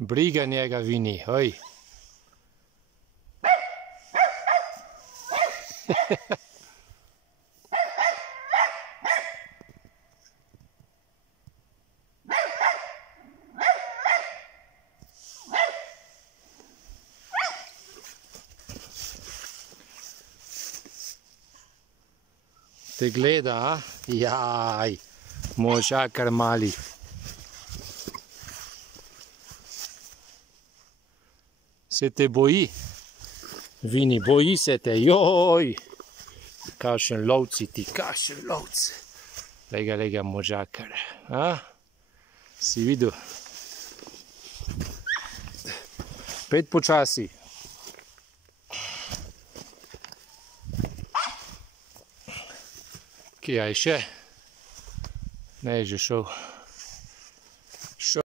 Briga njega, Vini, oj. Te gleda, a? Jaj, možakar mali. Se te boji? Vini, boji se te, joj! Kakšen lovci ti, kakšen lovc. Lega, možakar, a? Si videl? Pet počasi. Kje je še? Ne je že šel.